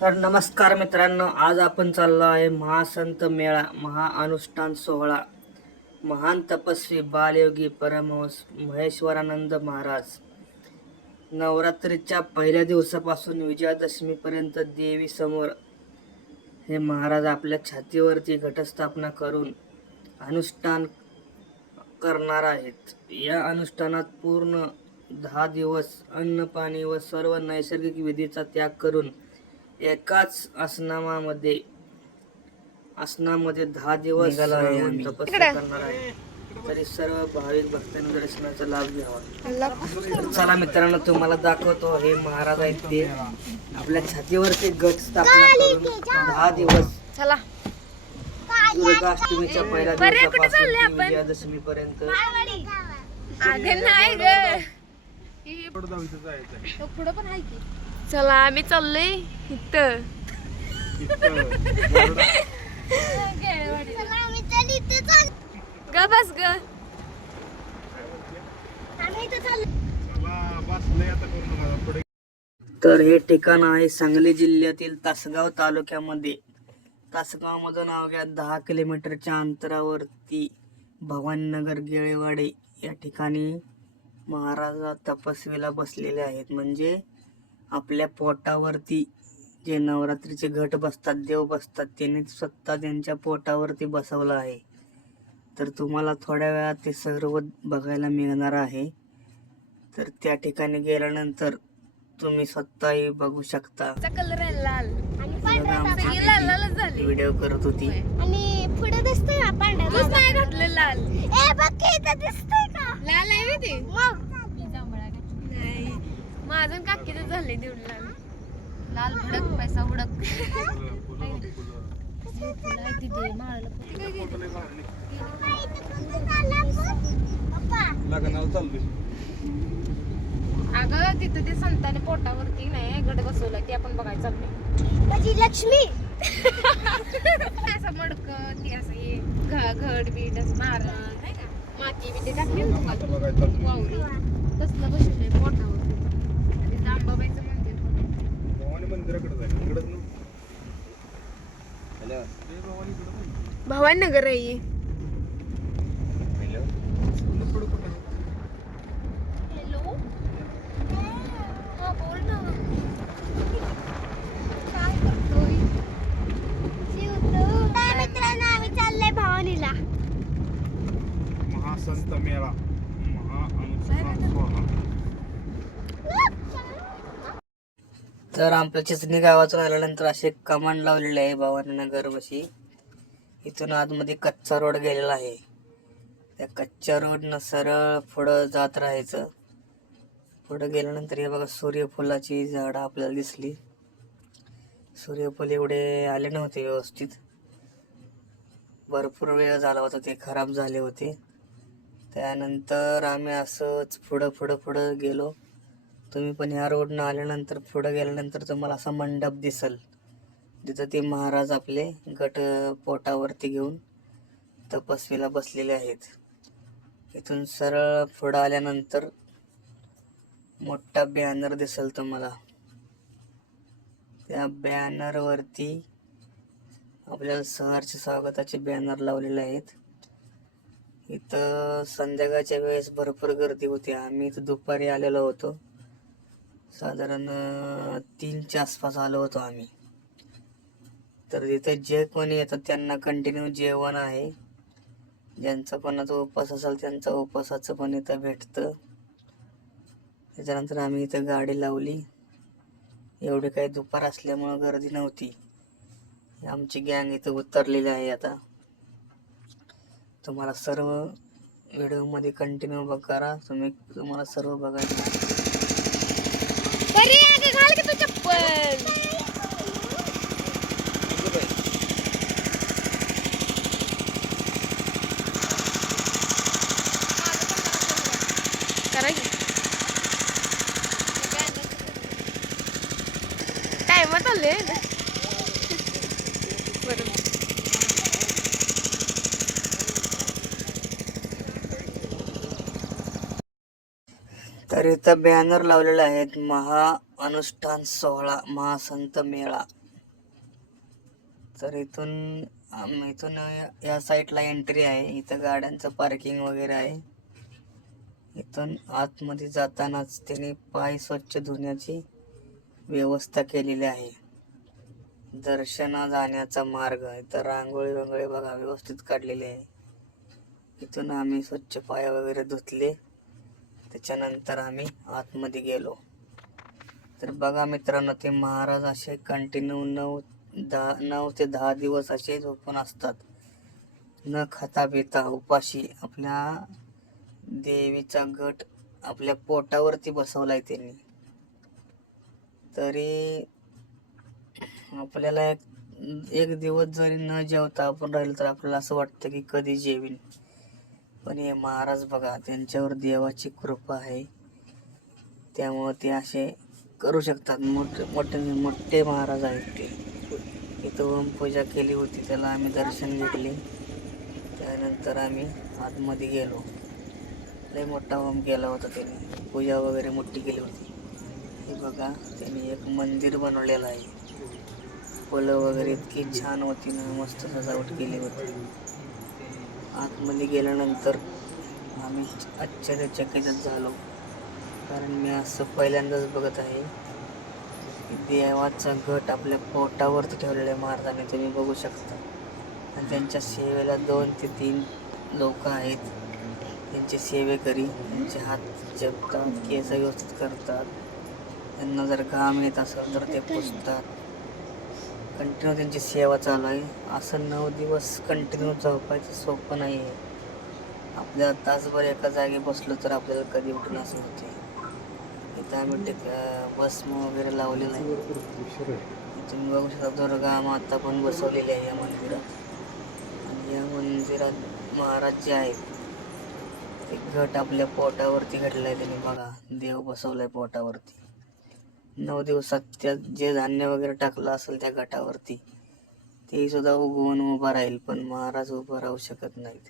तर नमस्कार मित्रांनो, आज आपण चाललो आहे महासंत मेळा महाअनुष्ठान सोहळा. महान तपस्वी बालयोगी परमहंस महेश्वरानंद महाराज नवरात्रीच्या पहिल्या दिवसापासून विजयादशमीपर्यंत देवी समोर हे महाराज आपल्या छातीवरती घटस्थापना करून अनुष्ठान करणार आहेत. या अनुष्ठानात पूर्ण 10 दिवस अन्न पाणी व सर्व नैसर्गिक विधीचा त्याग करून एकाच आसनामध्ये 10 दिवस राहून तपस्या करणार आहे. तरी सर्व भाविक भक्तांनी दर्शनाचा लाभ घ्यावा. तर चला मित्रांनो, तुम्हाला दाखवतो. हे महाराज आहेत ते आपल्या छातीवरती गट स्थापना करून 10 दिवस चला दुर्गाष्टमीच्या पहिल्या दिवसापासून विजयादशमी पर्यंत पुढं पण आहे की. चला आम्ही चाललोय इथं. ग बस ग. तर हे ठिकाण आहे सांगली जिल्ह्यातील तासगाव तालुक्यामध्ये. तासगावमधून अवघ्या 10 किलोमीटरच्या अंतरावरती भवानीनगर गेळेवाडी या ठिकाणी महाराज तपस्वीला बसलेले आहेत. म्हणजे आपल्या पोटावरती जे नवरात्रीचे घट बसतात, देव बसतात, त्यांनी स्वतः त्यांच्या पोटावरती बसवलं आहे. तर तुम्हाला थोड्या वेळात ते सर्व बघायला मिळणार आहे. तर त्या ठिकाणी गेल्यानंतर तुम्ही स्वतःही बघू शकता. कलर आहे लाल व्हिडिओ करत होती आणि पुढे दिसतोय ना पांढरा. तूच नाही घातलं लाल. ए बघ की इथं दिसतोय का लाल आहे ते. मग नाही माझं काकीचं झालंय देऊन लाल. लाल भडक पैसा उडक. अगं तिथं ते संताने पोटावरती नाही गड बसवलाय ते आपण बघायला चाललोय. माझी लक्ष्मी असं मडक ती असं हे घड बीट असं मारण नाही का माती बिती टाकली वावरी तसलं बसवलंय पोटावरती. आणि अंबाबाईचं भवानी नगर आहे. हॅलो हा बोल ना. काय करतोय मित्रांनो? आम्ही चाललोय भवानीला. महासंत मेळा महाअनुष्ठान सोहळा. तर आपल्या चिचणी गावातून आल्यानंतर असे कमांड लावलेले आहे भवानीनगर बशी. इथून आतमध्ये कच्चा रोड गेलेला आहे. त्या कच्च्या रोडनं सरळ पुढं जात राहायचं. पुढं गेल्यानंतर हे बघा सूर्यफुलाची झाडं आपल्याला दिसली. सूर्यफूल एवढे आले नव्हते व्यवस्थित, भरपूर वेळ झाला होता, ते खराब झाले होते. त्यानंतर आम्ही असंच पुढं गेलो. तुम्ही पण ह्या रोडनं आल्यानंतर पुढं गेल्यानंतर तुम्हाला असा मंडप दिसल, जिथं ते महाराज आपले गट पोटावरती घेऊन तपस्वीला बसलेले आहेत. इथून सरळ पुढं आल्यानंतर मोठा बॅनर दिसल तुम्हाला. त्या बॅनरवरती आपल्याला सहर्ष स्वागताचे बॅनर लावलेले आहेत. इथं संध्याकाळच्या वेळेस भरपूर गर्दी होती. आम्ही इथं दुपारी आलेलो होतो, साधारण 3च्या आसपास आलो होतो आम्ही. तर इथे जे कोणी येतात त्यांना कंटिन्यू जेवण आहे. ज्यांचा कोणाचा उपवास असेल त्यांचा उपवासाचं पण इथं भेटतं. त्याच्यानंतर आम्ही इथं गाडी लावली. एवढी काही दुपार असल्यामुळं गर्दी नव्हती. आमची गँग इथं उतरलेली आहे. आता तुम्हाला सर्व व्हिडिओमध्ये कंटिन्यू करा. तुम्हाला सर्व बघायचं. घाल की तू चप्पल. टाइम चालले बरोबर. तर इथं बॅनर लावलेले आहेत, महाअनुष्ठान सोहळा महासंत मेळा. तर इथून या साईडला एंट्री आहे. इथं गाड्यांचं पार्किंग वगैरे आहे. इथून आतमध्ये जातानाच त्यांनी पाय स्वच्छ धुण्याची व्यवस्था केलेली आहे. दर्शना जाण्याचा मार्ग इथं रांगोळी वगैरे बघा व्यवस्थित काढलेली आहे. इथून आम्ही स्वच्छ पाय वगैरे धुतले. त्याच्यानंतर आम्ही आतमध्ये गेलो. तर बघा मित्रांनो, ते महाराज असे कंटिन्यू 9 ते 10 दिवस असे झोपून असतात, न खाता पिता उपाशी. आपल्या देवीचा घट आपल्या पोटावरती बसवलाय त्यांनी. तरी आपल्याला एक दिवस जरी न जेवता आपण राहिलो तर आपल्याला असं वाटतं की कधी जेवीन. पण हे महाराज बघा, त्यांच्यावर देवाची कृपा आहे, त्यामुळे ते असे करू शकतात. मोठे महाराज आहेत ते. इथं ओम पूजा केली होती, त्याला आम्ही दर्शन घेतले. त्यानंतर आम्ही आतमध्ये गेलो. लय मोठा होम केला होता त्यांनी, पूजा वगैरे मोठी केली होती. हे बघा, त्यांनी एक मंदिर बनवलेलं आहे. फुलं वगैरे इतकी छान होती ना, मस्त सजावट केली होती. आतमध्ये गेल्यानंतर आम्ही आश्चर्यचकित झालो, कारण मी असं पहिल्यांदाच बघत आहे की देवाचा घट आपल्या पोटावरती ठेवलेल्या महाराजांनी, तुम्ही बघू शकता. आणि त्यांच्या सेवेला 2 ते 3 लोक आहेत, त्यांचे सेवेकरी. त्यांचे हात जपतात, केस व्यवस्थित करतात. त्यांना जर घाम येत असेल तर ते पुसतात. कंटिन्यू त्यांची सेवा चालू आहे. असं 9 दिवस कंटिन्यू झोपायचं सोपं नाही आहे. आपल्या तासभर एका जागी बसलो तर आपल्याला कधी उठून असं होते. इथं आम्ही भस्म वगैरे लावलेलं आहे. तुम्ही बघू शकता, दुर्गा माता पण बसवलेली आहे या मंदिरात. आणि या मंदिरात महाराज जे आहेत ते घट आपल्या पोटावरती घडलाय त्यांनी. बघा, देव बसवलाय पोटावरती. 9 दिवसात त्या जे धान्य वगैरे टाकलं असेल त्या घटावरती, ते सुद्धा उगवून उभा राहील. पण महाराज उभं राहू शकत नाहीत.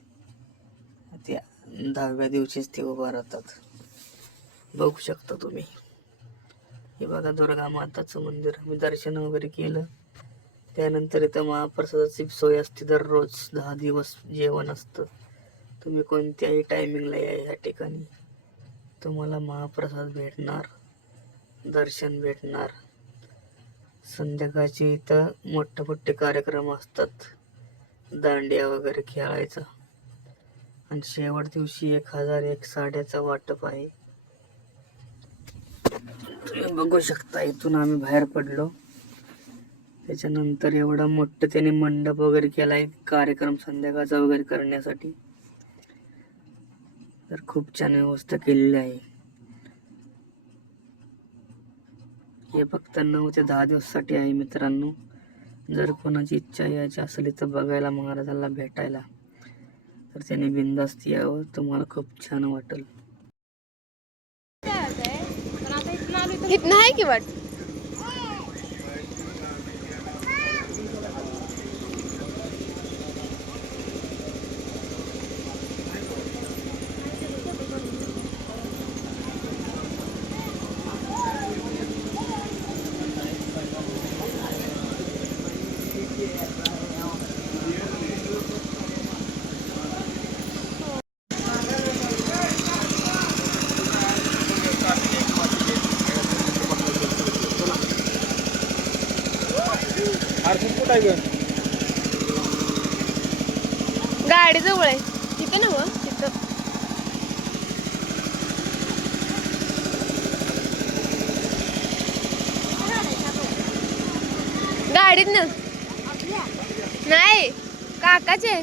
त्या 10व्या दिवशीच ते उभं राहतात. बघू शकता तुम्ही. हे बघा, दुर्गा माताचं मंदिर. आम्ही दर्शन वगैरे केलं. त्यानंतर इथं महाप्रसादाची सोय असते. दररोज 10 दिवस जेवण असतं. तुम्ही कोणत्याही टायमिंगला या ठिकाणी, तुम्हाला महाप्रसाद भेटणार, दर्शन भेटणार. संध्याकाळचे इथं मोठे कार्यक्रम असतात, दांडिया वगैरे खेळायचा. आणि शेवट दिवशी 1001 साड्याचं वाटप आहे. तुम्ही बघू शकता. इथून आम्ही बाहेर पडलो. त्याच्यानंतर एवढा मोठं त्याने मंडप वगैरे केलाय कार्यक्रम संध्याकाळचा वगैरे करण्यासाठी. तर खूप छान व्यवस्था केलेली आहे. हे फक्त 9 ते 10 दिवसासाठी आहे मित्रांनो. जर कोणाची इच्छा यायची असेल तर बघायला, महाराजाला भेटायला, तर त्याने बिनधास्त यावं. तुम्हाला खूप छान वाटेल. इथं आहे की वाट. गाडी जवळ आहे तिथे ना, तिथं गाडीत ना. नाही, काकाचे.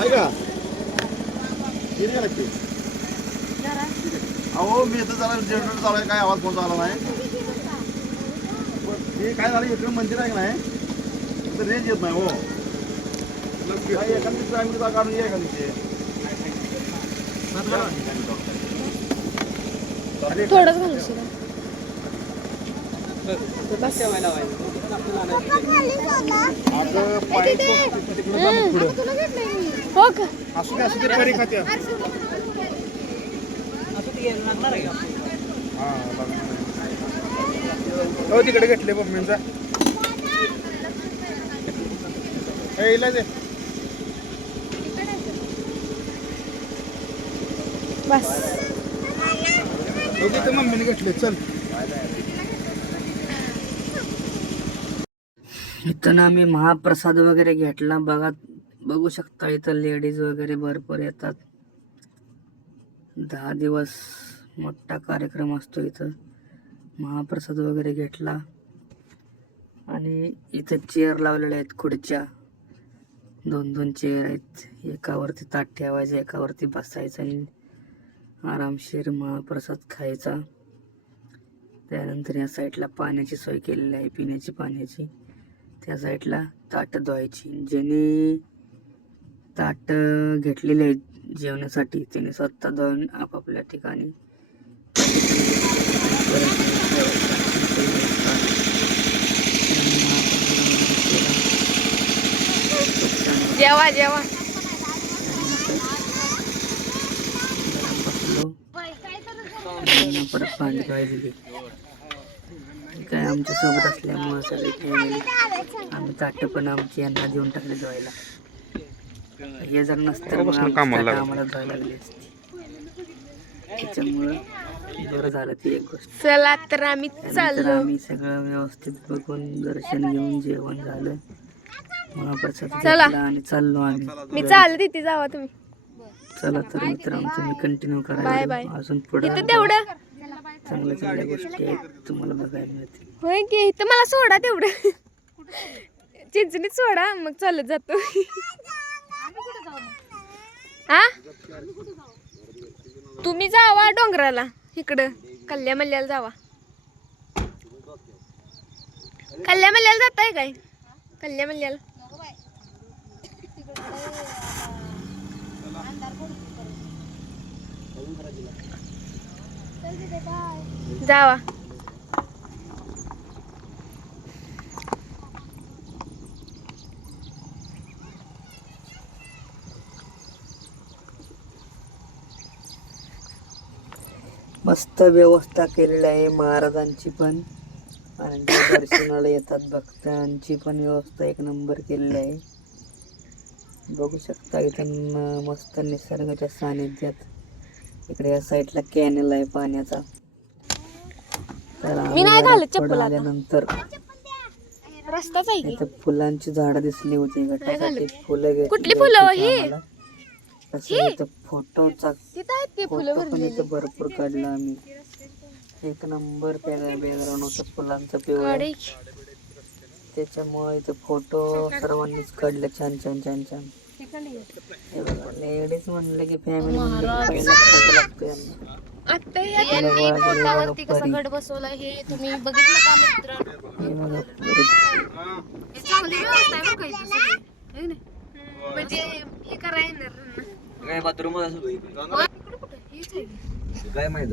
आहे का? अहो, मी इथं जरा जनरेटर चालू आहे, काय आवाज कोणता आला नाही. हे काय झालं, इकडे मंदिर आहे का नाही, तर रेंज येत नाही. हो, एखादी काढून ये. एखादी थोडंच घालू शिरा. बस. हो का? हो तिकडे घेतले मम्मींचा इलाज आहे. बस. तिथे मम्मीने घेतले. चल इथं ना आम्ही महाप्रसाद वगैरे घेतला. बघू शकता इथं लेडीज वगैरे भरपूर येतात. 10 दिवस मोठा कार्यक्रम असतो इथं. महाप्रसाद वगैरे घेतला आणि इथं चेअर लावलेल्या आहेत, खुर्च्या 2-2 चेअर आहेत. एकावरती ताट ठेवायचं, एकावरती बसायचं आणि आरामशीर महाप्रसाद खायचा. त्यानंतर या साईडला पाण्याची सोय केलेली आहे, पिण्याची पाण्याची. त्या साईडला ताट धुवायची. ज्याने ताट घेतलेले आहेत जेवणासाठी त्याने स्वतः धुवून आपापल्या ठिकाणी जेवा जेवा. परत पाणी पाहिजे काय आमच्या सोबत असल्यामुळे सगळी फॅमिली आम्ही ताट पण आमची यांना देऊन टाकले धुवायला. हे जर नसतं मग आम्हाला धुवायला लागली असती. त्याच्यामुळं बरं झालं ती एक गोष्ट. चला तर आम्ही त्यानंतर चाललो. आम्ही सगळं व्यवस्थित बघून दर्शन घेऊन जेवण झालं. महाप्रसाद चला. घेतला आणि चाललो आम्ही. मी चालले तिथे जावा तुम्ही. चला तर मित्रांनो तुम्ही कंटिन्यू बाय करा. बाय. अजून पुढे इथं तेवढं चांगल्या चांगल्या गोष्टी आहेत तुम्हाला बघायला मिळतील. होय की इथं मला सोडा तेवढं. चिंचणीत सोडा मग चालत जातो. हा तुम्ही जावा डोंगराला इकडं कल्यामल्याला जावा. कल्यामल्याला जाताय काय? कल्यामल्याला जावा. मस्त व्यवस्था केलेली आहे महाराजांची पण आणि जे दर्शनाला येतात भक्तांची पण व्यवस्था एक नंबर केलेली आहे. बघू शकता इथं मस्त निसर्गाच्या सानिध्यात. इकडे या साईडला कॅनल आहे पाण्याचा. तर मी नाही घालत पुढे चप्पल आता. आल्यानंतर रस्ताच आहे की. इथं फुलांची झाडं दिसली होती गटासाठी. फुलं घेतली. कुठली फुलं हो ही? तसं इथं फोटोचा तिथं आहेत की फुलं फोटो पण भरलेली. इथं भरपूर काढला आम्ही. एक नंबर बॅकग्राऊंड होतं फुलांचं पिवळं. गाडी. त्याच्यामुळे इथं फोटो सर्वांनीच काढले छान छान छान छान. हे बघा लेडीज म्हणलं की फॅमिली पहिला फोटो लागतो यांना. आता यांनी पोटावरती कसा गड बसवला हे तुम्ही बघितलं का मित्रांनो? हे बघा चांगली व्यवस्था आहे बरं का इथं सगळी. है ना? म्हणजे हे करायला येणार ना. काय बाथरूम काय माहित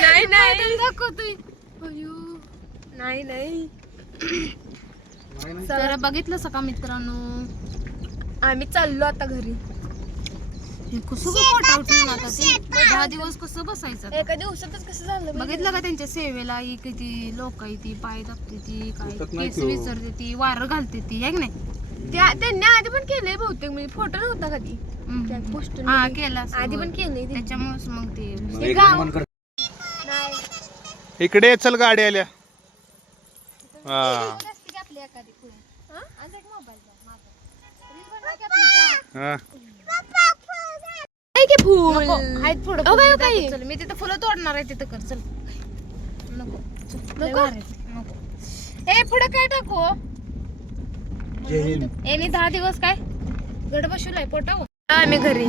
नाही नाही दाखवतोय. नाही नाही तर बघितलं सका मित्रांनो, आम्ही चाललो आता घरी. हे कसं पोट उठून आता ते 10 दिवस कसं बसायचं? एका दिवसातच कसं झालं बघितलं का त्यांच्या सेवेला ही किती लोक आहे, ती पाय दाबते ती, काय केस विसरते ती, वारं घालते ती, है की नाही? त्यांनी आधी पण केलंय बहुतेक. म्हणजे फोटो नव्हता कधी त्या पोस्टर हा केला आधी पण केलंय ते. त्याच्यामुळेच मग ते हे गाव नाही. इकडे चल गाडी आल्या. हा हा आहे की फुल आहेत पुढं अहो, फुलं, काय? दाखव, चल मी तिथं फुलं तोडणार आहे, तिथं कर चल. नको चल, लय नको? भारी आहे. नको ए पुढे काय टाकू? जय हिंद. यांनी 10 दिवस काय गड बसवलाय पोटावर. आम्ही घरी